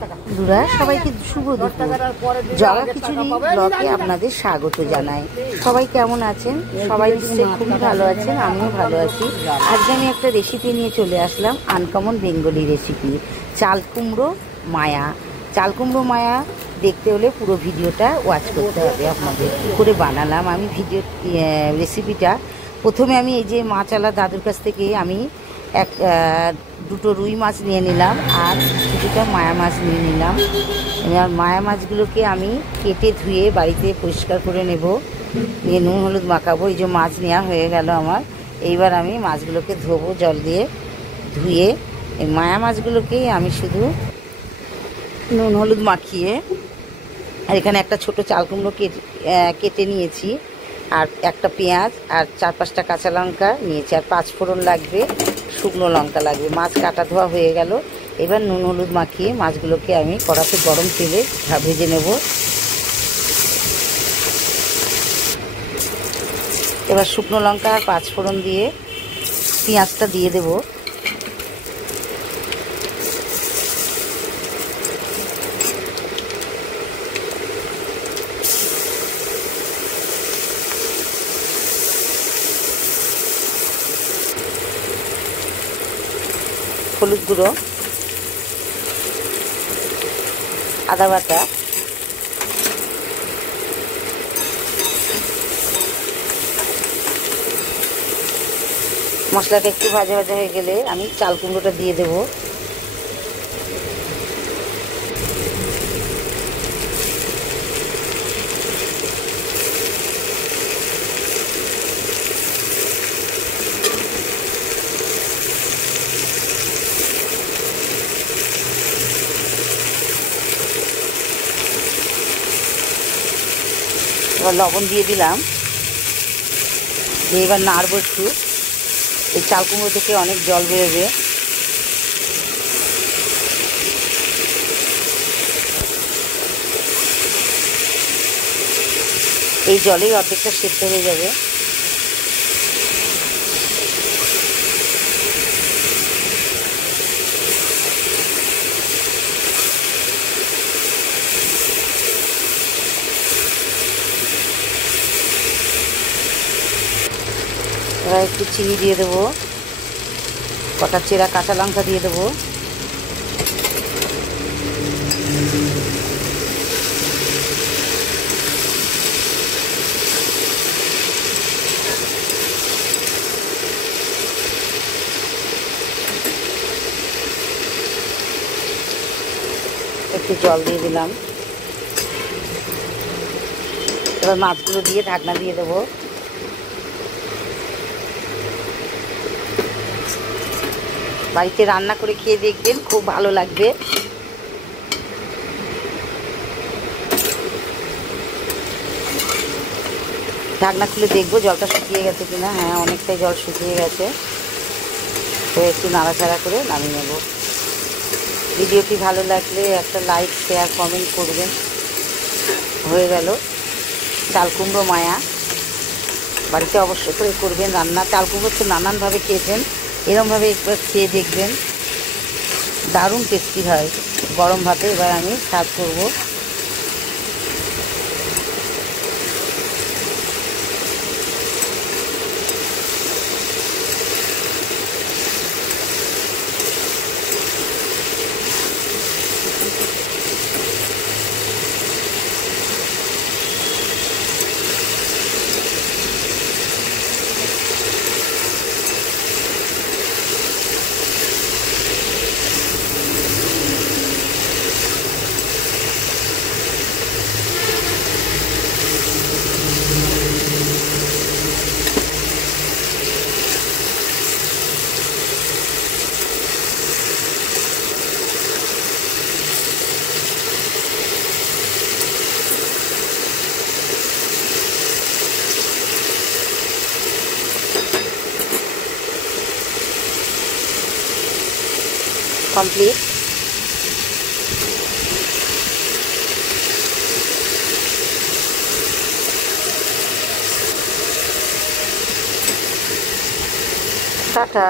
বন্ধুরা সবাইকে শুভ দুপুর। জগা খিচুড়ি ব্লগে আপনাদের স্বাগত জানাই। সবাই কেমন আছেন? সবাই নিশ্চয়ই খুবই ভালো আছেন, আমিও ভালো আছি। আজকে আমি একটা রেসিপি নিয়ে চলে আসলাম, আনকমন বেঙ্গলি রেসিপি, চাল কুমড়ো মায়া। চাল কুমড়ো মায়া দেখতে হলে পুরো ভিডিওটা ওয়াচ করতে হবে আপনাদের। কী করে বানালাম আমি রেসিপিটা, প্রথমে আমি এই যে মাছওয়ালা দাদুর কাছ থেকে আমি দুটো রুই মাছ নিয়ে নিলাম আর কিছুটা মায়া মাছ নিয়ে নিলাম। এবার মায়া মাছগুলোকে আমি কেটে ধুয়ে বাড়িতে পরিষ্কার করে নেব, নিয়ে নুন হলুদ মাখাবো। এই যে মাছ নেওয়া হয়ে গেল আমার। এইবার আমি মাছগুলোকে ধোবো জল দিয়ে, ধুয়ে এই মায়া মাছগুলোকেই আমি শুধু নুন হলুদ মাখিয়ে, আর এখানে একটা ছোটো চাল কুমড়ো কেটে নিয়েছি, আর একটা পেঁয়াজ আর 4-5টা কাঁচা লঙ্কা নিয়েছি, আর 5 ফোড়ন লাগবে, শুকনো লঙ্কা লাগবে। মাছ কাটা ধোয়া হয়ে গেল। এবার নুন হলুদ মাখিয়ে মাছগুলোকে আমি কড়াতে গরম তেলে ভেজে নেব। এবার শুকনো লঙ্কা আর 5 ফোড়ন দিয়ে পেঁয়াজটা দিয়ে দেব। হলুদ গুঁড়ো, আদা বাটা, মশলাটা একটু ভাজা ভাজা হয়ে গেলে আমি চাল কুমড়োটা দিয়ে দেব। এবার লবণ দিয়ে দিলাম, দিয়ে এবার নাড়বো একটু। এই চাল কুমড়ো থেকে অনেক জল বেরোবে। এই জলেই অর্ধেকটা সেদ্ধ হয়ে যাবে। এবার একটু চিনি দিয়ে দেবো, কটা চেরা কাঁচা লঙ্কা দিয়ে দেবো। একটু জল দিয়ে দিলাম। এবার মাছগুলো দিয়ে ঢাকনা দিয়ে দেবো। বাড়িতে রান্না করে খেয়ে দেখবেন, খুব ভালো লাগবে। ঢাকনা খুলে দেখবো জলটা শুকিয়ে গেছে কিনা। হ্যাঁ, অনেকটাই জল শুকিয়ে গেছে। তো একটু নাড়াচাড়া করে নামিয়ে নেব। ভিডিওটি ভালো লাগলে একটা লাইক, শেয়ার, কমেন্ট করবেন। হয়ে গেল চাল কুমড়ো মায়া। বাড়িতে অবশ্যই করে করবেন রান্না। চাল কুমড়ো তো নানানভাবে খেয়েছেন, এরমভাবে একবার খেয়ে দেখবেন, দারুণ টেস্টি হয় গরম ভাতে। এবার আমি সার্ভ করব। কমপ্লিট। টাটা।